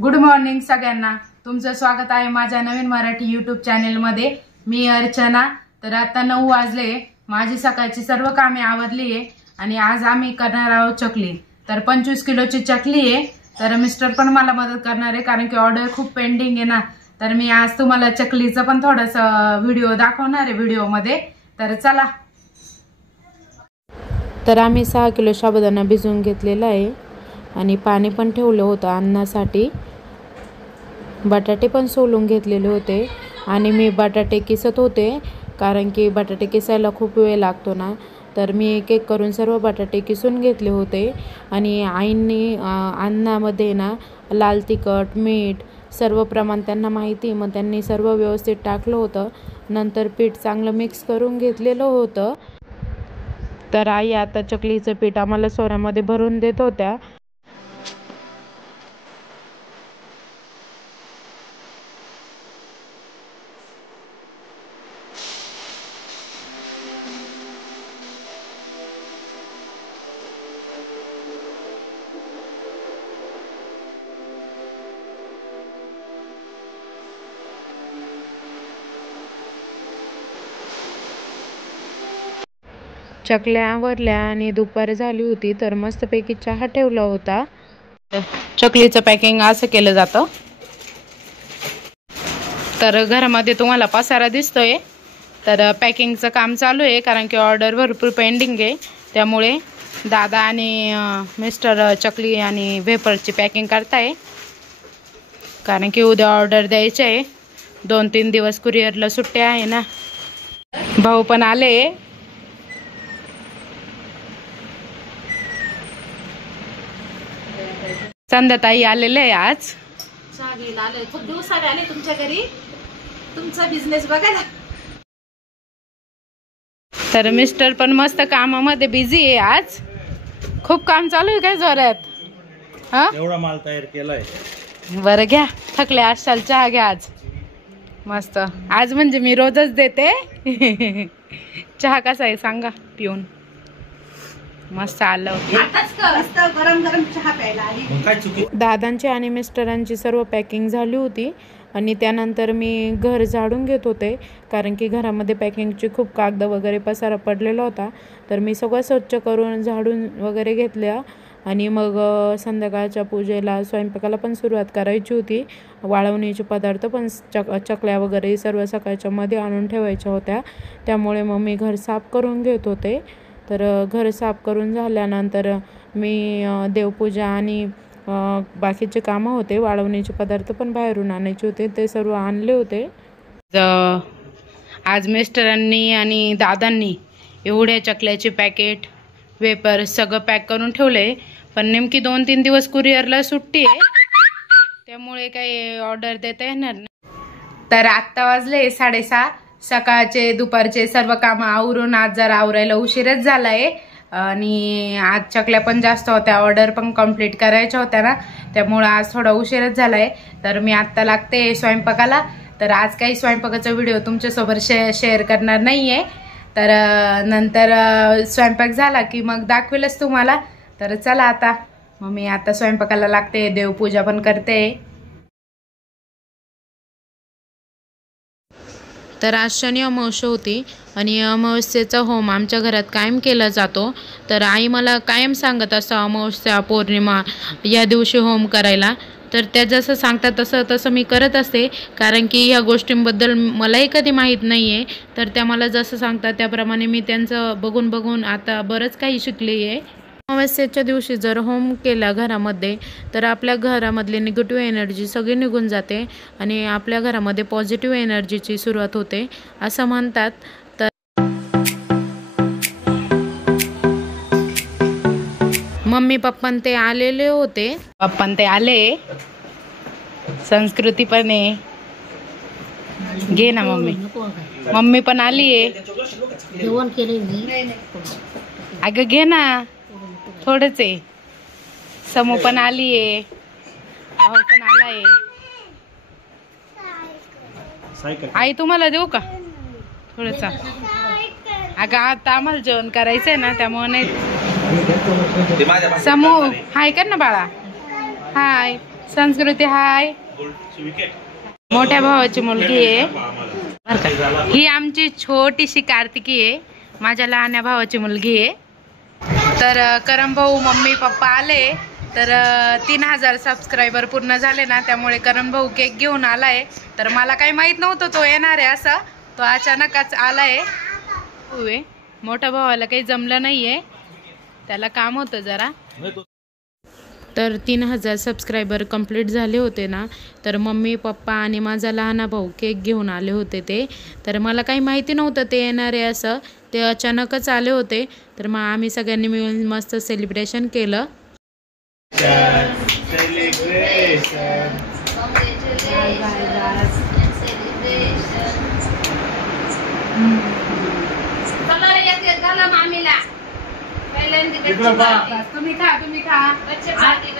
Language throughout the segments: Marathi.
गुड मॉर्निंग सगळ्यांना। तुमचं स्वागत आहे माझ्या नवीन मराठी यूट्यूब चॅनल मध्ये। मी अर्चना। तर आता 9 वाजले, माझी सकाळची सर्व कामे आवरली आहे आणि आज आम्ही करणार आहोत चकली। तर 25 किलोची चकली आहे। तर मिस्टर पण मला मदत करणार आहे कारण की ऑर्डर खूप पेंडिंग आहे ना। तर मी आज तुम्हाला चकलीचा पण थोडासा व्हिडिओ दाखवणार आहे व्हिडिओ मध्ये। तर चला। तर आम्ही 6 किलो साबुदाणा भिजवून घेतलेला आहे आणि पाणी पण ठेवलं होतं अन्नासाठी। बटाटे पण सोलून घेतलेले होते आणि मी बटाटे किसत होते कारण की बटाटे किसायला खूप वेळ लागतो ना। तर मी एक एक करून सर्व बटाटे किसून घेतले होते आणि आईंनी अन्नामध्ये ना लाल तिखट मीठ सर्व प्रमाण त्यांना माहिती, मग त्यांनी सर्व व्यवस्थित टाकलं होतं। नंतर पीठ चांगलं मिक्स करून घेतलेलं होतं। तर आई आता चकलीचं पीठ आम्हाला सोऱ्यामध्ये भरून देत होत्या। चकल्या आवरल्या आणि दुपार झाली होती तर मस्तपैकी चहा ठेवला होता। चकलीचं पॅकिंग असं केलं जातं। तर घरामध्ये तुम्हाला पसारा दिसतोय। तर पॅकिंगचं काम चालू आहे कारण की ऑर्डर भरपूर पेंडिंग आहे। त्यामुळे दादा आणि मिस्टर चकली आणि वेफरची पॅकिंग करताय कारण की उद्या ऑर्डर द्यायची आहे। 2-3 दिवस कुरिअरला सुट्ट्या आहे ना। भाऊ पण आले। संध्याताई आलेले आहे आज। आले खूप दिवसाने आले तुमच्या घरी, तुमचा बिझनेस बघायला। तर मिस्टर पण मस्त कामामध्ये बिझी आहे आज। खूप काम चालू आहे काय जोरात? हा, एवढा माल तयार केलाय। बरं घ्या, थकले असाल चहा घ्या आज मस्त। आज म्हणजे मी रोजच देते। चहा कसा आहे सांगा पिऊन? मस्त आलं। गरम गरम चहा प्यायला आली। दादांची आणि मिस्टरांची सर्व पॅकिंग झाली होती आणि त्यानंतर मी घर झाडून घेत होते कारण की घरामध्ये पॅकिंगची खूप कागद वगैरे पसारा पडलेला होता। तर मी सगळं स्वच्छ करून झाडून वगैरे घेतल्या आणि मग संध्याकाळच्या पूजेला स्वयंपाकाला पण सुरुवात करायची होती। वाळवणीचे पदार्थ पण चकल्या वगैरे सर्व सकाळच्या मध्ये आणून ठेवायच्या होत्या। त्यामुळे मग मी घर साफ करून घेत होते। तर घर साफ करून झाल्यानंतर मी देवपूजा आणि बाकीचे कामं होते, वाळवणीचे पदार्थ पण बाहेरून आणायचे होते, ते सर्व आणले होते। आज मिस्टरांनी आणि दादांनी एवढ्या चकल्याचे पॅकेट वेपर सगळं पॅक करून ठेवले। पण नेमकी 2-3 दिवस कुरिअरला सुट्टी आहे त्यामुळे काही ऑर्डर देता येणार नाही। तर आत्ता वाजले 6:30। सकाळचे दुपारचे सर्व कामं आवरून आज जरा आवरायला उशीरच झालाय आणि आज चकल्या पण जास्त होत्या, ऑर्डर पण कंप्लीट करायच्या होत्या ना, त्यामुळे आज थोडा उशीरच झालाय। तर मी आत्ता लागते स्वयंपाकाला। तर आज काही स्वयंपाकाचा व्हिडिओ तुमच्यासोबत शेअर करणार नाहीये। तर नंतर स्वयंपाक झाला की मग दाखवेलच तुम्हाला। तर चला आता मग मी आता स्वयंपाकाला लागते, देवपूजा पण करते। तर आज शनी अमावस्या होती आणि अमावस्येचा होम आमच्या घरात कायम केला जातो। तर आई मला कायम सांगत असतं अमावस्या पौर्णिमा या दिवशी होम करायला। तर त्या जसं सांगतात तसं मी करत असते कारण की ह्या गोष्टींबद्दल मलाही कधी माहीत नाही आहे। तर त्या मला जसं सांगतात त्याप्रमाणे मी त्यांचं बघून बघून आता बरंच काही शिकले आहे। अमावस्येच्या दिवशी जर होम केला घरामध्ये तर आपल्या घरामधली निगेटिव्ह एनर्जी सगळी निघून जाते आणि आपल्या घरामध्ये पॉझिटिव्ह एनर्जीची सुरुवात होते असं म्हणतात। तर मम्मी पप्पा ते आलेले होते। पप्पा ते आले, संस्कृती पण आहे। घे ना मम्मी, मम्मी पण आली आहे। जेवण केले अगं घे ना, थोडंच आहे। समू पण आली आहे, भाऊ पण आलाय। आई तुम्हाला देऊ का थोडंसं? अगं आता आम्हाला जेवण करायचंय ना त्यामुळे नाही। समू हाय कर ना बाळा, हाय संस्कृती हाय. मोठ्या भावाची मुलगी आहे. ही आमची छोटीशी कार्तिकी आहे, माझ्या लहान्या भावाची मुलगी आहे. तर करम भाऊ मम्मी पप्पा आले तर 3000 सबस्क्रायबर पूर्ण झाले ना, त्यामुळे करम भाऊ केक घेऊन आलाय. तर मला काही माहित नव्हतं तो येणार आहे असं, तो अचानकच आलाय. मोठ्या भावाला काही जमलं नाहीये, त्याला काम होतं जरा. तर 3000 सबस्क्रायबर कंप्लीट झाले होते ना, तर मम्मी पप्पा आणि माझा लहाना भाऊ केक घेऊन आले होते ते. तर मला काही माहिती नव्हतं ते येणार आहे असं, ते अचानकच आले होते. तर मग आम्ही सगळ्यांनी मिळून मस्त सेलिब्रेशन केलं. तुम्ही खा बच्चे पार्टी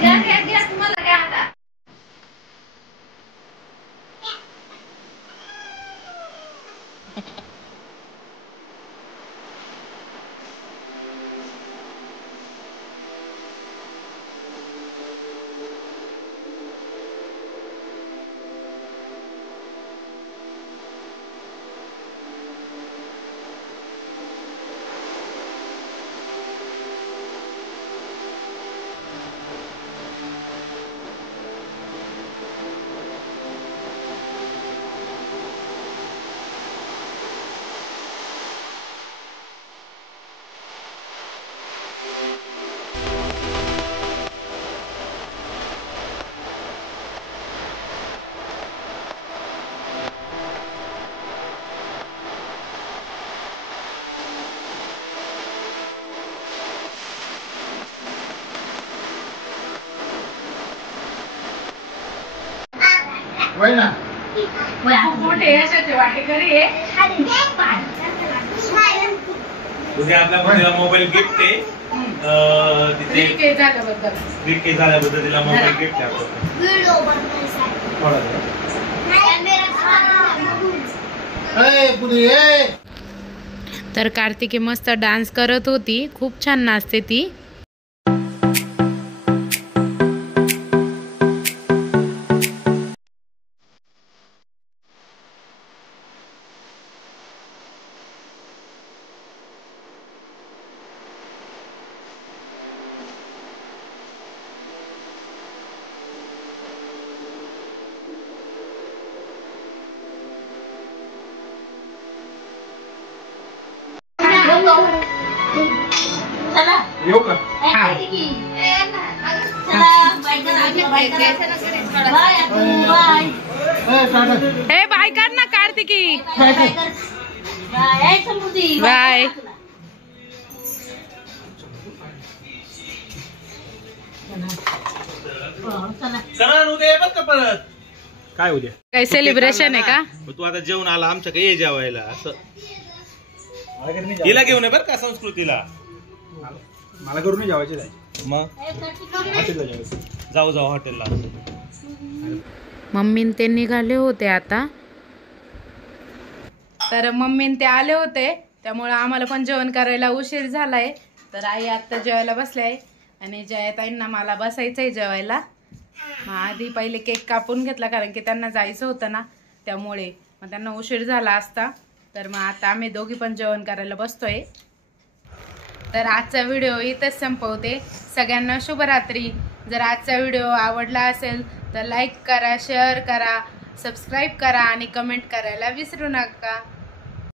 घ्या तुम्हाला काय आता. मोठे अशाचे वाटेकरी आहे. तुझे आपल्या मुलीला मोबाईल गिफ्ट आहे. तिथे झाल्याबद्दल तिला मोबाईल गिफ्ट आहे. तर कार्तिकी मस्त डान्स करत होती, खूप छान नाचते ती. येऊ का? हे बाय कर ना कार्तिकी. बाय. परत काय उद्या काय सेलिब्रेशन आहे का? तू आता जेवण आला आमच्याकडे ये जेवायला असं. हिला घेऊन ये बरं का संस्कृतीला. मला करून जेवायचे जायचे मग जाऊ हॉटेलला. मम्मीन ते निघाले होते आता. तर मम्मीन ते आले होते, त्यामुळे आम्हाला पण जेवण करायला उशीर झालाय. तर आई आता जेवायला बसले आणि जयाताईंना मला बसायचंय जेवायला. मग आधी पहिले केक कापून घेतला, कारण की त्यांना जायचं होतं ना, त्यामुळे मग त्यांना उशीर झाला असता. तर मग आता आम्ही दोघी पण जेवण करायला बसतोय. तर आजचा व्हिडिओ इथेच संपवते. सगळ्यांना शुभरात्री. जर आजचा व्हिडिओ आवडला असेल तर लाईक करा, शेअर करा, सबस्क्राईब करा आणि कमेंट करायला विसरू नका.